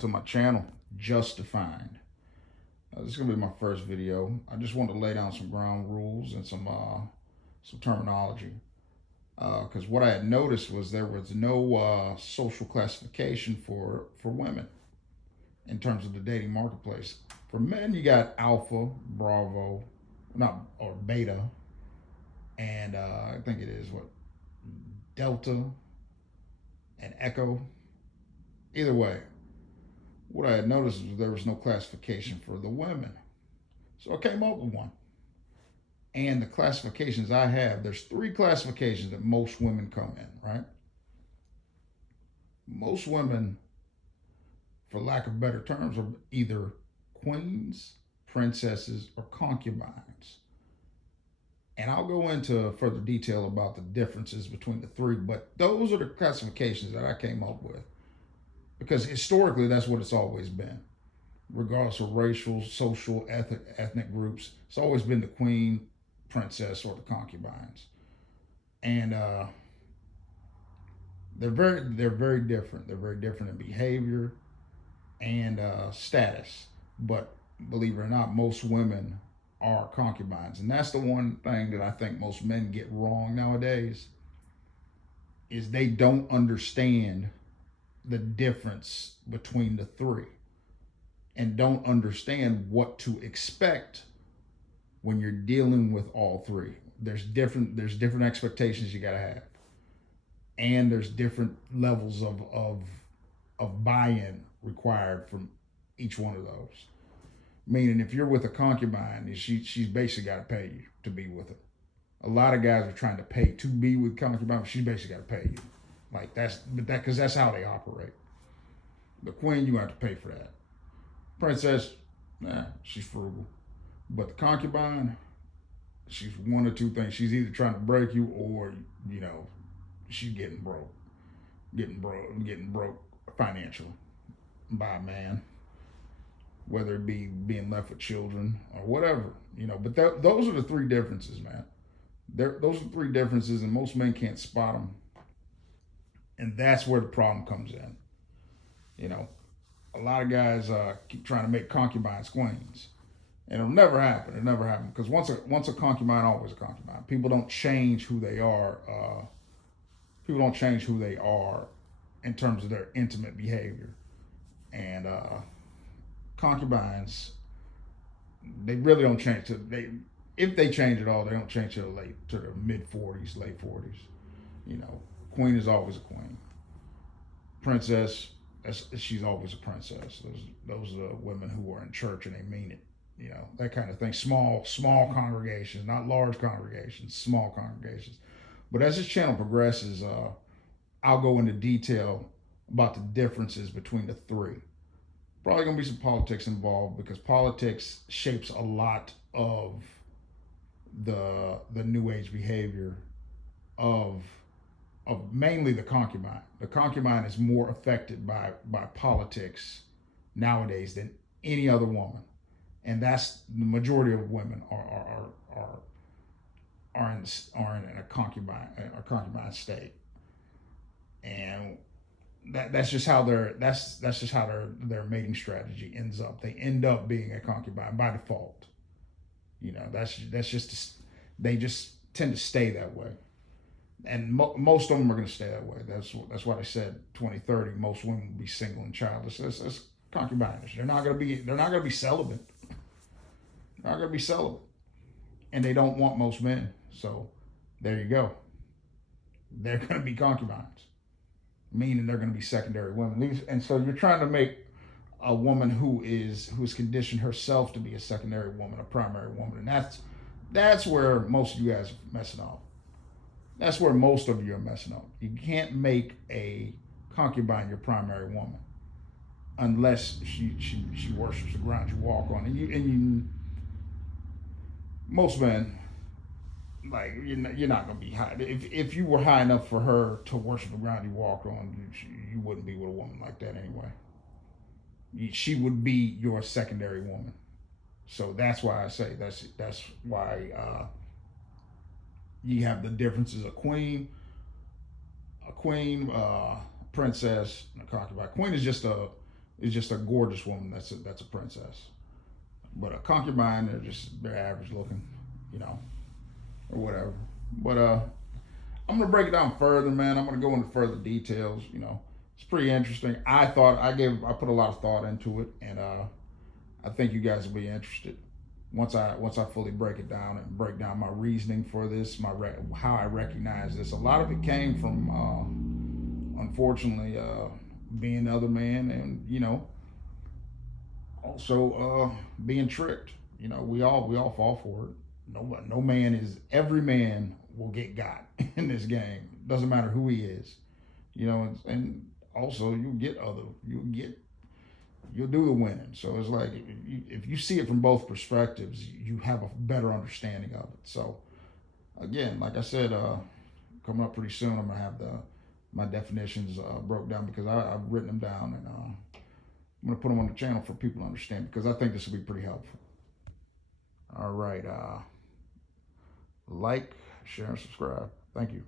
to my channel, Justified. This is gonna be my first video. I just wanted to lay down some ground rules and some terminology. Because what I had noticed was there was no social classification for women in terms of the dating marketplace. For men, you got Alpha, Bravo, not or Beta, and I think it is what Delta and Echo. Either way, what I had noticed was there was no classification for the women. So I came up with one. And the classifications I have, there's three classifications that most women come in, right? Most women, for lack of better terms, are either queens, princesses, or concubines. And I'll go into further detail about the differences between the three, but those are the classifications that I came up with. Because historically, that's what it's always been. Regardless of racial, social, ethnic groups, it's always been the queen, princess, or the concubines. And they're very different. They're very different in behavior and status. But believe it or not, most women are concubines, and that's the one thing that I think most men get wrong nowadays. Is they don't understand the difference between the three and don't understand what to expect when you're dealing with all three. There's different expectations you got to have, and there's different levels of buy-in required from each one of those. Meaning, if you're with a concubine, she's basically got to pay you to be with her. A lot of guys are trying to pay to be with concubine. She's basically got to pay you. Like because that's how they operate. The queen, you have to pay for that. Princess, she's frugal. But the concubine, she's one or two things. She's either trying to break you, or she's getting broke financially by a man, whether it be being left with children or whatever. But those are the three differences, man. Those are the three differences, and most men can't spot them. And that's where the problem comes in. A lot of guys keep trying to make concubines queens, and it'll never happen. It'll never happen, because once a concubine, always a concubine. People don't change who they are. People don't change who they are in terms of their intimate behavior. And concubines, they really don't change. If they change at all, they don't change to the mid 40s, late 40s. Queen is always a queen. Princess, she's always a princess. Those are women who are in church and they mean it. That kind of thing. Small congregations, not large congregations, small congregations. But as this channel progresses, I'll go into detail about the differences between the three. Probably gonna be some politics involved, because politics shapes a lot of the new age behavior of mainly the concubine. The concubine is more affected by politics nowadays than any other woman, and that's the majority of women are in a concubine state, and that's just how their mating strategy ends up. They end up being a concubine by default. They just tend to stay that way. And most of them are going to stay that way. That's why they said 2030 most women will be single and childless. That's concubines. They're not going to be celibate. They're not going to be celibate, and they don't want most men. So there you go. They're going to be concubines, meaning they're going to be secondary women. And so you're trying to make a woman who is conditioned herself to be a secondary woman a primary woman, and that's where most of you guys are messing up. That's where most of you are messing up. You can't make a concubine your primary woman unless she worships the ground you walk on. And most men, like, you're not gonna be high. If you were high enough for her to worship the ground you walk on, you wouldn't be with a woman like that anyway. She would be your secondary woman. So that's why I say that's why you have the differences of queen, princess, and a concubine. Queen is just is just a gorgeous woman. That's a princess. But a concubine, they're average looking, you know, or whatever. But I'm gonna break it down further, man. I'm gonna go into further details. You know, it's pretty interesting. I put a lot of thought into it, and I think you guys will be interested once I fully break it down and break down my reasoning for this, how I recognize this. A lot of it came from, unfortunately, being the other man, and you know, also being tricked. You know, we all fall for it. No man is every man will get got in this game. Doesn't matter who he is. You know, and also you'll do the winning. So it's like if you see it from both perspectives, you have a better understanding of it. So again, like I said, coming up pretty soon, I'm gonna have my definitions broke down because I've written them down, and I'm gonna put them on the channel for people to understand because I think this will be pretty helpful. All right, like, share, and subscribe. Thank you.